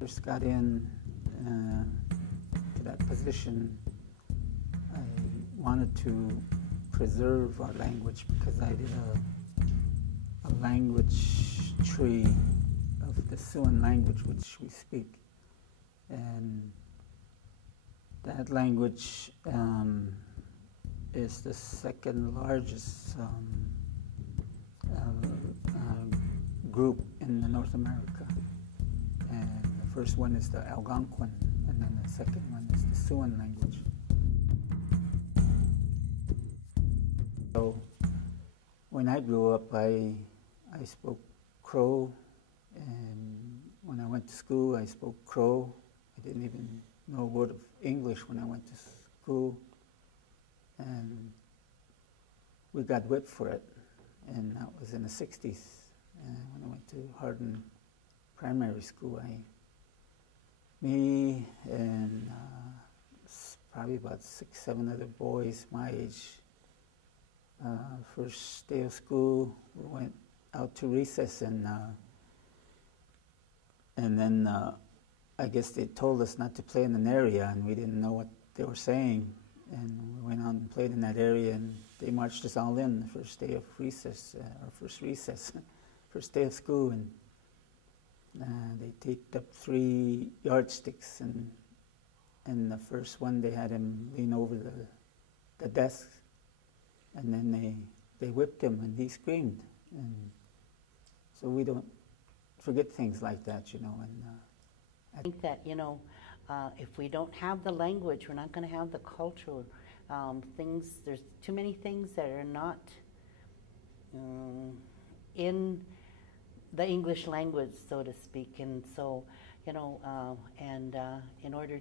First got in to that position, I wanted to preserve our language because I did a language tree of the Siouan language which we speak, and that language is the second largest group in North America. And the first one is the Algonquin, and then the second one is the Siouan language. So when I grew up, I spoke Crow, and when I went to school, I spoke Crow. I didn't even know a word of English when I went to school, and we got whipped for it, and that was in the 60s. And when I went to Hardin Primary School, me and probably about 6, 7 other boys my age, first day of school, we went out to recess, and then I guess they told us not to play in an area, and we didn't know what they were saying, and we went out and played in that area, and they marched us all in the first day of recess, our first recess, first day of school, and they taped up 3 yardsticks, and the first one they had him lean over the desk, and then they whipped him, and he screamed, and so we don't forget things like that, you know. And I think that, you know, if we don't have the language, we're not going to have the cultural things. There's too many things that are not in the English language, so to speak, and so, you know, in order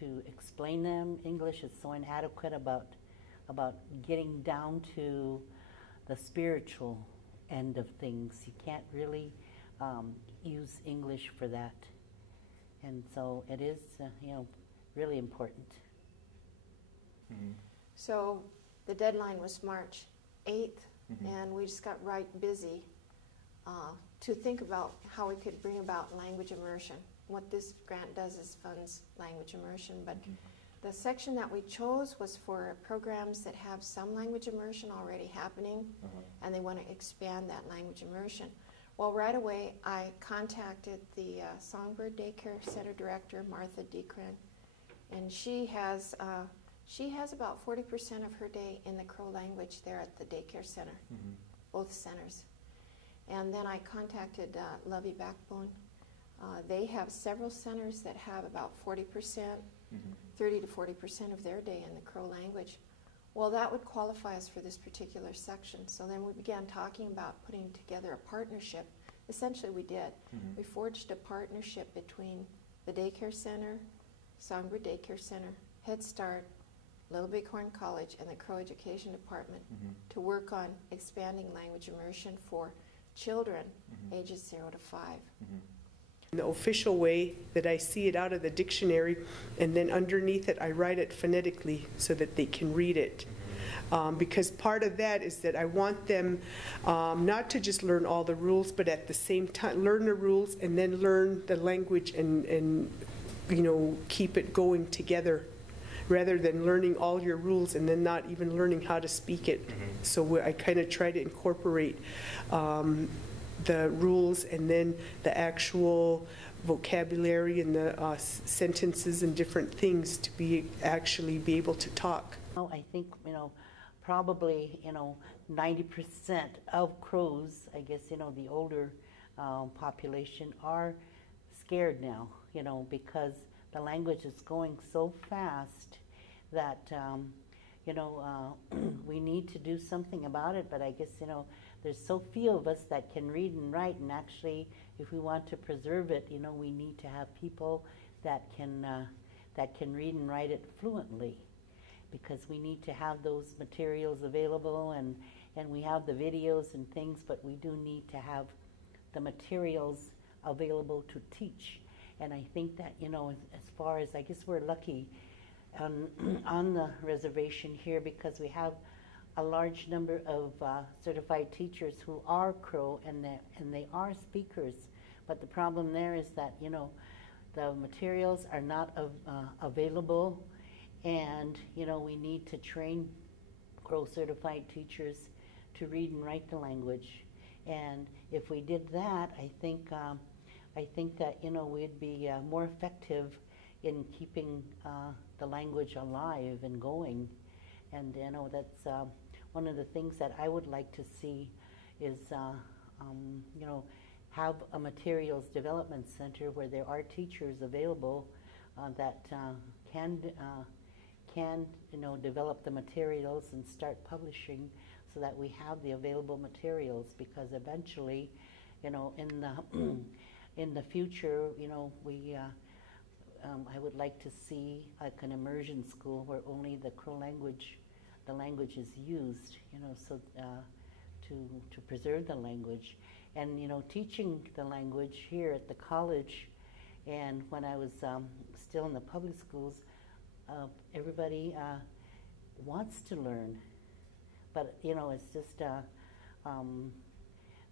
to explain them, English is so inadequate about getting down to the spiritual end of things. You can't really use English for that, and so it is, you know, really important. Mm-hmm. So the deadline was March 8th, mm-hmm. and we just got right busy to think about how we could bring about language immersion. What this grant does is funds language immersion, but mm-hmm. the section that we chose was for programs that have some language immersion already happening, mm-hmm. and they want to expand that language immersion. Well, right away, I contacted the Songbird Daycare Center director, Martha Dekran, and she has about 40% of her day in the Crow language there at the daycare center, mm-hmm. both centers. And then I contacted Lovey Backbone. They have several centers that have about 40%, mm-hmm. 30 to 40% of their day in the Crow language. Well, that would qualify us for this particular section. So then we began talking about putting together a partnership. Essentially, we did. Mm-hmm. We forged a partnership between the daycare center, Songbird Daycare Center, Head Start, Little Bighorn College, and the Crow Education Department, mm-hmm. to work on expanding language immersion for children, mm-hmm. ages 0 to 5. Mm-hmm. The official way that I see it out of the dictionary, and then underneath it I write it phonetically so that they can read it. Because part of that is that I want them not to just learn all the rules, but at the same time learn the rules and then learn the language and you know, keep it going together, rather than learning all your rules and then not even learning how to speak it. Mm-hmm. So I kind of try to incorporate the rules and then the actual vocabulary and the sentences and different things to actually be able to talk. Well, I think, you know, probably, you know, 90% of Crows, I guess, you know, the older population are scared now, you know, because the language is going so fast that, you know, we need to do something about it. But I guess, you know, there's so few of us that can read and write, and actually, if we want to preserve it, you know, we need to have people that can read and write it fluently, because we need to have those materials available, and we have the videos and things, but we do need to have the materials available to teach. And I think that, you know, as far as, I guess we're lucky on the reservation here, because we have a large number of certified teachers who are Crow, and they are speakers, But the problem there is that, you know, the materials are not available, and, you know, we need to train Crow certified teachers to read and write the language. And if we did that, I think that, you know, we'd be more effective in keeping the language alive and going. And, you know, that's one of the things that I would like to see is, you know, have a materials development center where there are teachers available that can, you know, develop the materials and start publishing, so that we have the available materials. Because eventually, you know, in the future, you know, I would like to see like an immersion school where only the Crow language, the language is used, you know, so to preserve the language. And, you know, teaching the language here at the college, and when I was still in the public schools, everybody wants to learn, but, you know, it's just,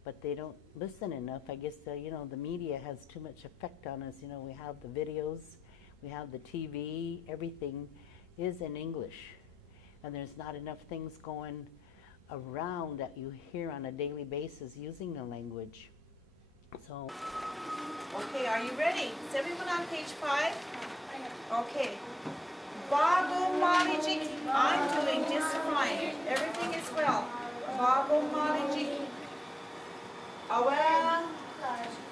but they don't listen enough. I guess, you know, the media has too much effect on us. You know, we have the videos, we have the TV, everything is in English, and there's not enough things going around that you hear on a daily basis using the language. So, okay, are you ready? Is everyone on page 5? Okay. Bago malijik, I'm doing just fine. Everything is well. Bago malijik. Awel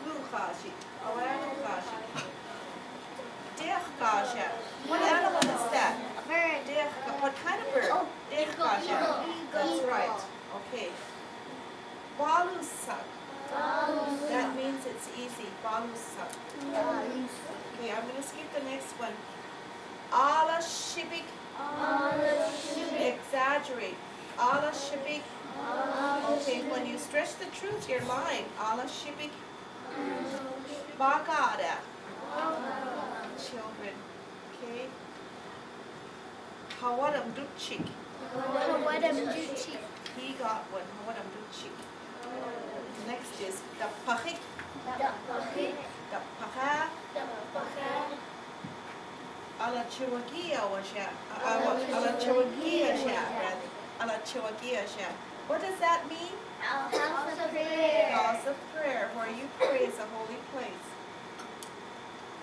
lukashi. Awel lukashi. Dechkasha. What animal is that? What kind of bird? Dechkasha. That's right. Okay. Balusak. That means it's easy. Balusak. Okay, I'm going to skip the next one. Ala shibik. Exaggerate. Ala shibik. Okay, when you stretch the truth, you're lying. Ala shibik. Bagada. Children. Okay. Hawadam dutchik. He got one. Hawadam dutchik. Next is dapachik. Dapacha. Ala chiwagia washa. Ala chiwagia sha. Ala chiwagia sha. What does that mean? House of prayer. House of prayer, where you pray is a holy place.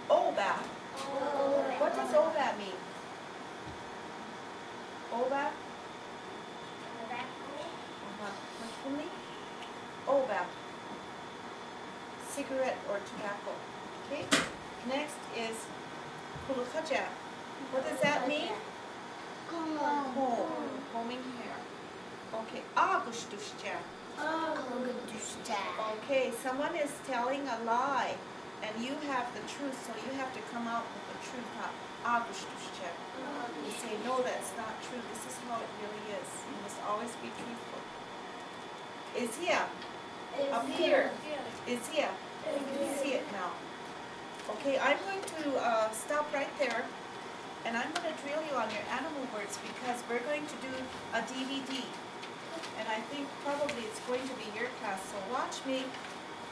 Oba. What does Oba mean? Oba? Oba. Cigarette or tobacco. Okay. Next is kulukhaja. What does that mean? Comb. Combing hair. Okay. Agushtushja. Okay. Someone is telling a lie, and you have the truth, so you have to come out with the truth. Agushtushja. You say, no, that's not true. This is how it really is. You must always be truthful. Is here. Up here. Is here. You can see it now. Okay, I'm going to stop right there, and I'm going to drill you on your animal words, because we're going to do a DVD, and I think probably it's going to be your class. So watch me.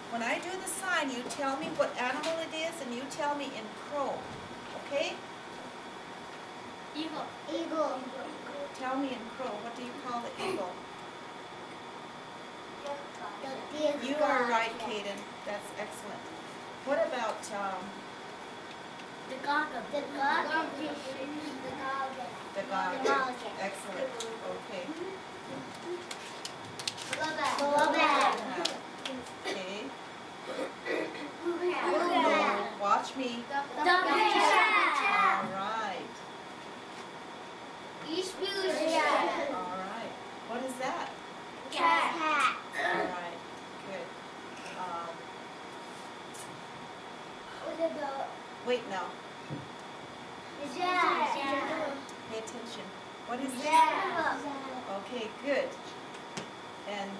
When I do the sign, you tell me what animal it is, and you tell me in Crow. Okay? Eagle. Tell me in Crow. What do you call the eagle? You are right, Kaden. That's excellent. What about The goggle. the goggle? Excellent. Okay. Okay. Watch me. All right. All right. What is that? Cat. All right. Good. What about Wait now. Cat? Pay attention. What is this? Cat. Okay, good. And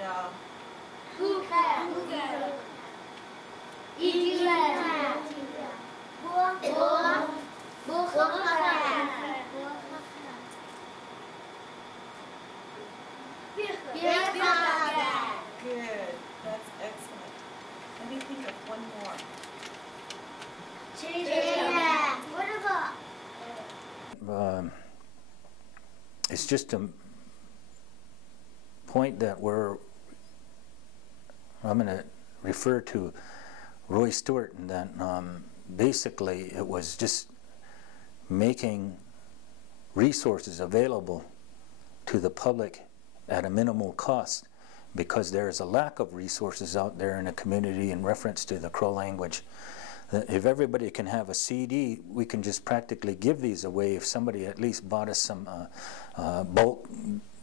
good. That's excellent. Let me think of one more. least just to point that I'm going to refer to Roy Stewart, and that basically it was just making resources available to the public at a minimal cost, because there is a lack of resources out there in the community in reference to the Crow language. If everybody can have a CD, we can just practically give these away if somebody at least bought us some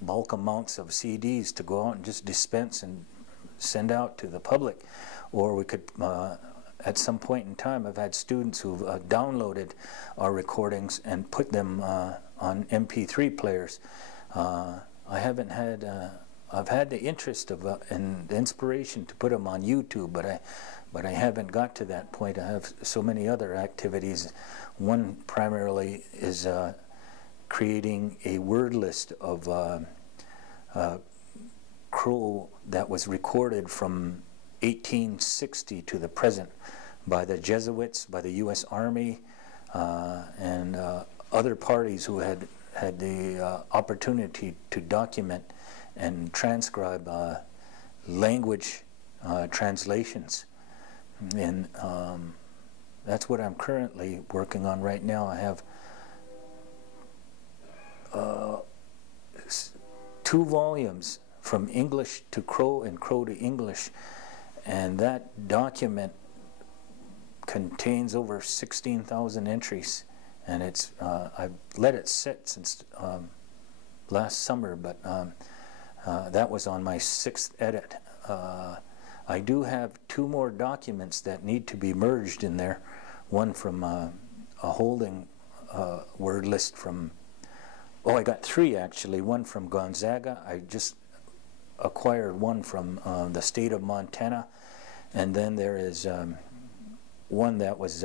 bulk amounts of CDs to go out and just dispense and send out to the public. Or we could, at some point in time, I've had students who've downloaded our recordings and put them on MP3 players. I haven't had, I've had the interest of and the inspiration to put them on YouTube, but I haven't got to that point. I have so many other activities. One primarily is creating a word list of Crow that was recorded from 1860 to the present by the Jesuits, by the U.S. Army, and other parties who had the opportunity to document and transcribe language translations. And that's what I'm currently working on right now. I have 2 volumes from English to Crow and Crow to English, and that document contains over 16,000 entries, and it's I've let it sit since last summer, but that was on my 6th edit. I do have 2 more documents that need to be merged in there. One from a holding word list from, oh, I got 3 actually. One from Gonzaga. I just acquired one from the state of Montana. And then there is one that was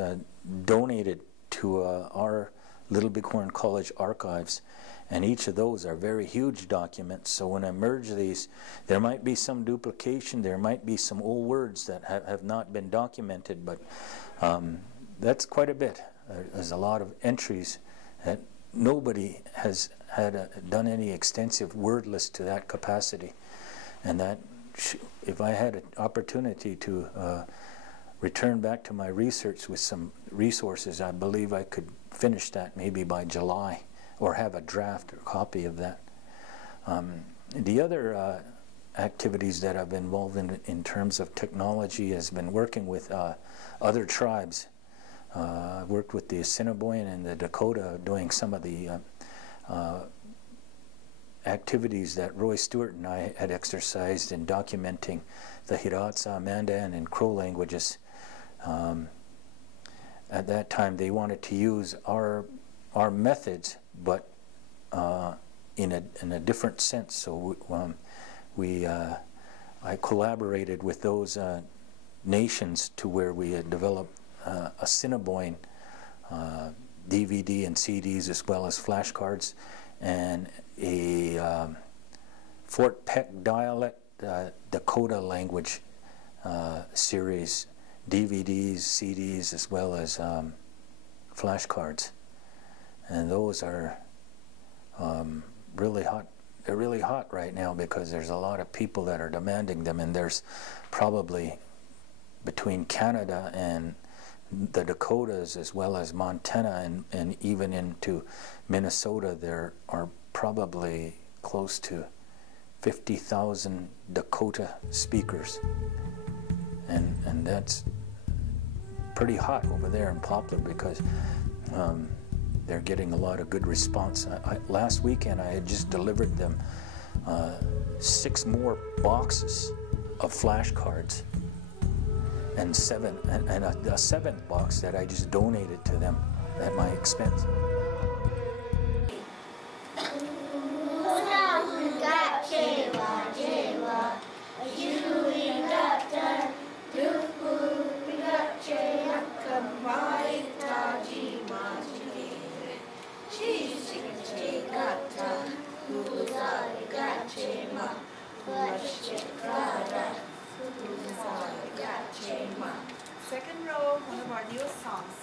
donated to our Little Bighorn College archives. And each of those are very huge documents. So when I merge these, there might be some duplication, there might be some old words that have not been documented, but that's quite a bit. There's a lot of entries that nobody has done any extensive word list to that capacity. And that, if I had an opportunity to return back to my research with some resources, I believe I could finish that maybe by July, or have a draft or copy of that. The other activities that I've been involved in terms of technology has been working with other tribes. I've worked with the Assiniboine and the Dakota doing some of the activities that Roy Stewart and I had exercised in documenting the Hidatsa, Mandan, and Crow languages. At that time they wanted to use our methods, but in a different sense. So I collaborated with those nations to where we had developed Assiniboine DVD and CDs, as well as flashcards, and a Fort Peck dialect Dakota language series, DVDs, CDs, as well as flashcards. And those are really hot. They're really hot right now because there's a lot of people that are demanding them, and there's probably, between Canada and the Dakotas, as well as Montana and even into Minnesota, there are probably close to 50,000 Dakota speakers, and that's pretty hot over there in Poplar, because they're getting a lot of good response. Last weekend I had just delivered them 6 more boxes of flashcards, and a 7th box that I just donated to them at my expense. Second row, one of our newest songs.